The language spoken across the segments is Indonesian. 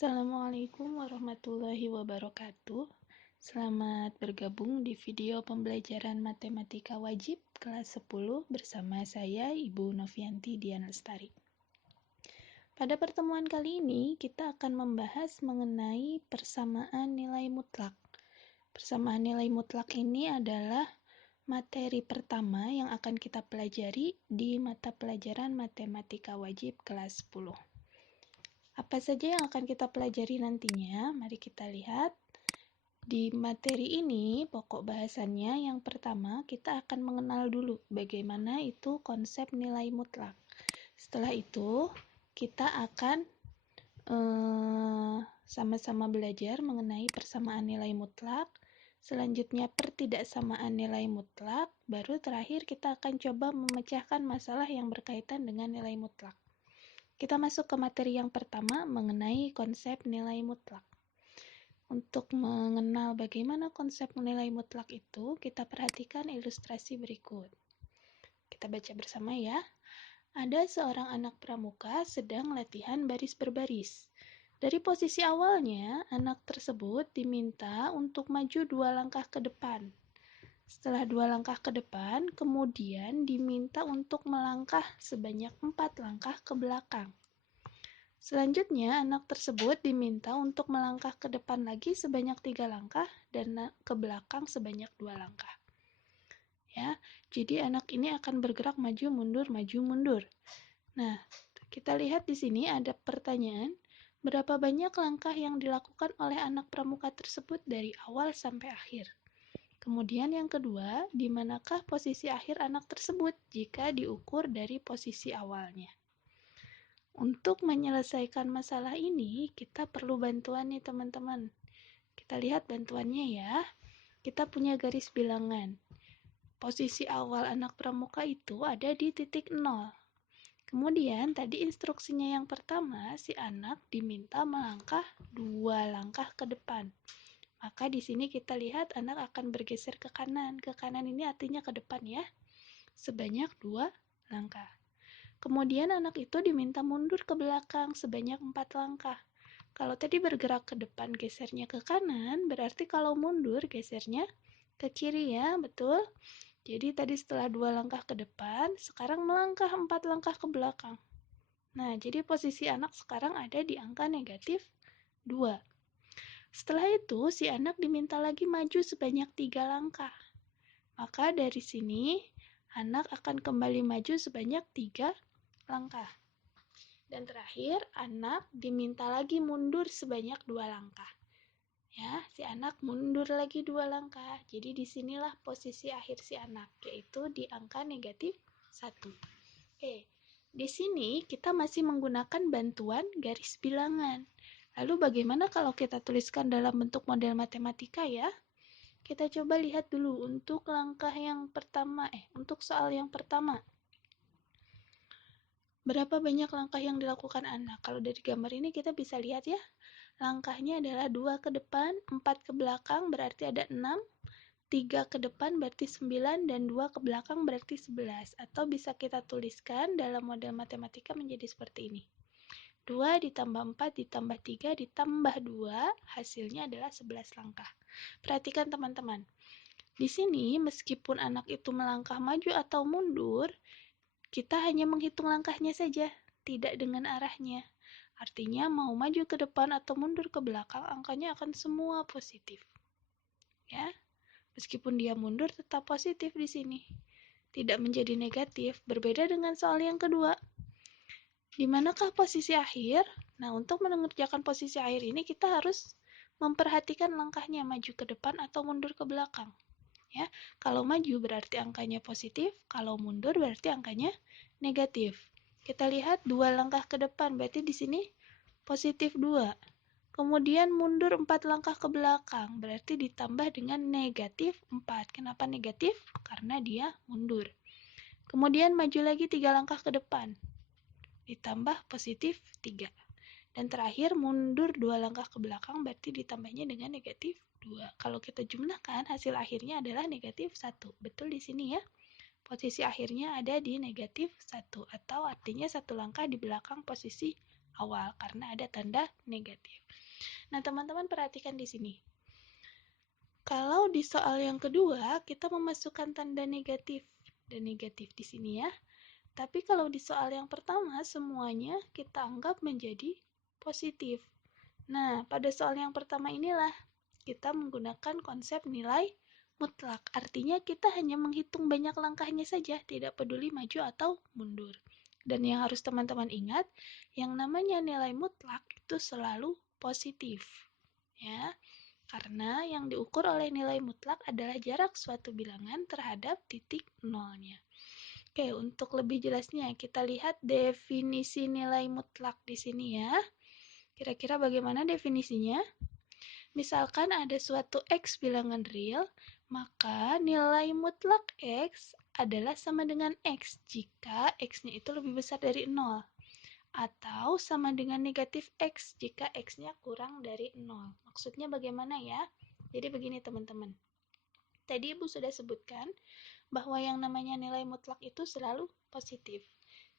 Assalamualaikum warahmatullahi wabarakatuh. Selamat bergabung di video pembelajaran matematika wajib kelas 10 bersama saya Ibu Novianti Dian Lestari. Pada pertemuan kali ini kita akan membahas mengenai persamaan nilai mutlak. Persamaan nilai mutlak ini adalah materi pertama yang akan kita pelajari di mata pelajaran matematika wajib kelas 10. Apa saja yang akan kita pelajari nantinya? Mari kita lihat. Di materi ini, pokok bahasannya yang pertama, kita akan mengenal dulu bagaimana itu konsep nilai mutlak. Setelah itu, kita akan sama-sama belajar mengenai persamaan nilai mutlak. Selanjutnya, pertidaksamaan nilai mutlak. Baru terakhir, kita akan coba memecahkan masalah yang berkaitan dengan nilai mutlak. Kita masuk ke materi yang pertama mengenai konsep nilai mutlak. Untuk mengenal bagaimana konsep nilai mutlak itu, kita perhatikan ilustrasi berikut. Kita baca bersama ya. Ada seorang anak pramuka sedang latihan baris berbaris. Dari posisi awalnya, anak tersebut diminta untuk maju 2 langkah ke depan. Setelah 2 langkah ke depan, kemudian diminta untuk melangkah sebanyak 4 langkah ke belakang. Selanjutnya, anak tersebut diminta untuk melangkah ke depan lagi sebanyak 3 langkah dan ke belakang sebanyak 2 langkah. Ya, jadi anak ini akan bergerak maju mundur. Nah, kita lihat di sini ada pertanyaan, berapa banyak langkah yang dilakukan oleh anak pramuka tersebut dari awal sampai akhir? Kemudian yang kedua, di manakah posisi akhir anak tersebut jika diukur dari posisi awalnya? Untuk menyelesaikan masalah ini, kita perlu bantuan nih teman-teman. Kita lihat bantuannya ya. Kita punya garis bilangan. Posisi awal anak pramuka itu ada di titik 0. Kemudian tadi instruksinya yang pertama, si anak diminta melangkah 2 langkah ke depan. Maka di sini kita lihat anak akan bergeser ke kanan. Ke kanan ini artinya ke depan ya. Sebanyak 2 langkah. Kemudian anak itu diminta mundur ke belakang sebanyak 4 langkah. Kalau tadi bergerak ke depan gesernya ke kanan, berarti kalau mundur gesernya ke kiri ya, betul? Jadi tadi setelah 2 langkah ke depan, sekarang melangkah 4 langkah ke belakang. Nah, jadi posisi anak sekarang ada di angka negatif 2. Setelah itu, si anak diminta lagi maju sebanyak 3 langkah. Maka dari sini, anak akan kembali maju sebanyak 3 langkah. Dan terakhir, anak diminta lagi mundur sebanyak 2 langkah. Ya, si anak mundur lagi 2 langkah. Jadi disinilah posisi akhir si anak, yaitu di angka negatif 1. Oke, di sini kita masih menggunakan bantuan garis bilangan. Lalu bagaimana kalau kita tuliskan dalam bentuk model matematika ya? Kita coba lihat dulu untuk langkah yang pertama, untuk soal yang pertama. Berapa banyak langkah yang dilakukan anak? Kalau dari gambar ini kita bisa lihat ya. Langkahnya adalah 2 ke depan, 4 ke belakang berarti ada 6, 3 ke depan berarti 9, dan 2 ke belakang berarti 11. Atau bisa kita tuliskan dalam model matematika menjadi seperti ini. 2 ditambah 4 ditambah 3 ditambah 2, hasilnya adalah 11 langkah. Perhatikan teman-teman. Di sini meskipun anak itu melangkah maju atau mundur, kita hanya menghitung langkahnya saja, tidak dengan arahnya. Artinya mau maju ke depan atau mundur ke belakang, angkanya akan semua positif. Ya, meskipun dia mundur tetap positif di sini. Tidak menjadi negatif, berbeda dengan soal yang kedua. Di manakah posisi akhir? Nah, untuk mengerjakan posisi akhir ini kita harus memperhatikan langkahnya maju ke depan atau mundur ke belakang. Ya, kalau maju berarti angkanya positif, kalau mundur berarti angkanya negatif. Kita lihat 2 langkah ke depan, berarti di sini positif 2. Kemudian mundur 4 langkah ke belakang, berarti ditambah dengan negatif 4. Kenapa negatif? Karena dia mundur. Kemudian maju lagi 3 langkah ke depan, ditambah positif 3. Dan terakhir mundur 2 langkah ke belakang, berarti ditambahnya dengan negatif 2. Kalau kita jumlahkan, hasil akhirnya adalah negatif 1. Betul di sini ya. Posisi akhirnya ada di negatif 1, atau artinya 1 langkah di belakang posisi awal, karena ada tanda negatif. Nah, teman-teman perhatikan di sini. Kalau di soal yang kedua, kita memasukkan tanda negatif dan negatif di sini ya. Tapi kalau di soal yang pertama, semuanya kita anggap menjadi positif. Nah, pada soal yang pertama inilah kita menggunakan konsep nilai mutlak. Artinya kita hanya menghitung banyak langkahnya saja, tidak peduli maju atau mundur. Dan yang harus teman-teman ingat, yang namanya nilai mutlak itu selalu positif. Ya, karena yang diukur oleh nilai mutlak adalah jarak suatu bilangan terhadap titik nolnya. Oke, untuk lebih jelasnya kita lihat definisi nilai mutlak di sini ya. Kira-kira bagaimana definisinya? Misalkan ada suatu X bilangan real, maka nilai mutlak X adalah sama dengan X jika X-nya itu lebih besar dari 0. Atau sama dengan negatif X jika X-nya kurang dari 0. Maksudnya bagaimana ya? Jadi begini teman-teman. Tadi Ibu sudah sebutkan bahwa yang namanya nilai mutlak itu selalu positif.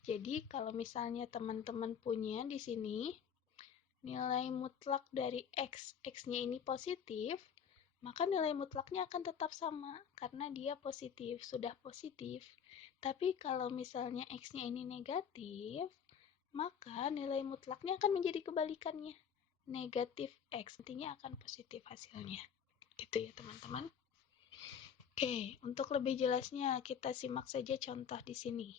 Jadi kalau misalnya teman-teman punya di sini nilai mutlak dari X, X-nya ini positif, maka nilai mutlaknya akan tetap sama karena dia positif, sudah positif. Tapi kalau misalnya X-nya ini negatif, maka nilai mutlaknya akan menjadi kebalikannya. Negatif X, artinya akan positif hasilnya. Gitu ya teman-teman. Oke, untuk lebih jelasnya kita simak saja contoh di sini.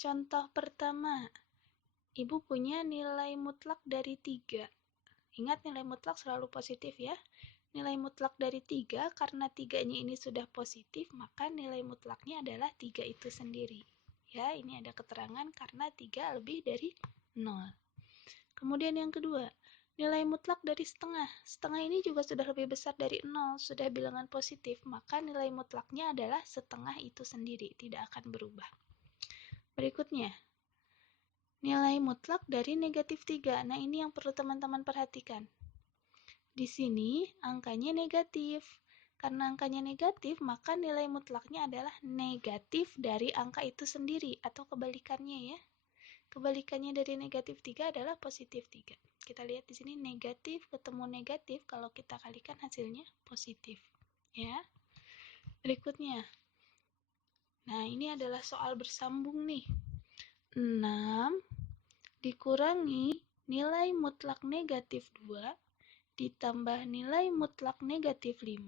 Contoh pertama, Ibu punya nilai mutlak dari 3. Ingat nilai mutlak selalu positif ya. Nilai mutlak dari 3, karena 3-nya ini sudah positif, maka nilai mutlaknya adalah 3 itu sendiri. Ya, ini ada keterangan karena 3 lebih dari 0. Kemudian yang kedua, nilai mutlak dari setengah. Setengah ini juga sudah lebih besar dari 0, sudah bilangan positif, maka nilai mutlaknya adalah setengah itu sendiri, tidak akan berubah. Berikutnya, nilai mutlak dari negatif 3. Nah, ini yang perlu teman-teman perhatikan. Di sini angkanya negatif. Karena angkanya negatif, maka nilai mutlaknya adalah negatif dari angka itu sendiri, atau kebalikannya ya. Kebalikannya dari negatif 3 adalah positif 3. Kita lihat di sini negatif ketemu negatif, kalau kita kalikan hasilnya positif. Ya. Berikutnya. Nah, ini adalah soal bersambung nih. 6 dikurangi nilai mutlak negatif 2 ditambah nilai mutlak negatif 5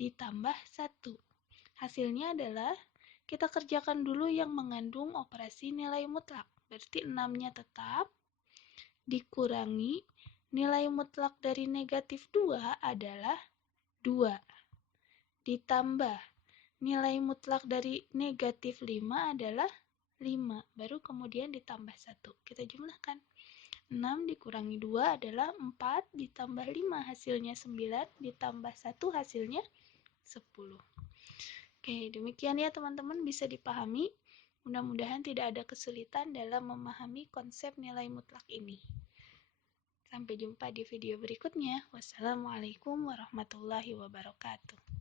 ditambah 1. Hasilnya adalah kita kerjakan dulu yang mengandung operasi nilai mutlak. Berarti 6-nya tetap dikurangi nilai mutlak dari negatif 2 adalah 2. Ditambah nilai mutlak dari negatif 5 adalah 5. Baru kemudian ditambah 1. Kita jumlahkan. 6 dikurangi 2 adalah 4, ditambah 5 hasilnya 9, ditambah 1 hasilnya 10. Oke, demikian ya teman-teman, bisa dipahami. Mudah-mudahan tidak ada kesulitan dalam memahami konsep nilai mutlak ini. Sampai jumpa di video berikutnya. Wassalamualaikum warahmatullahi wabarakatuh.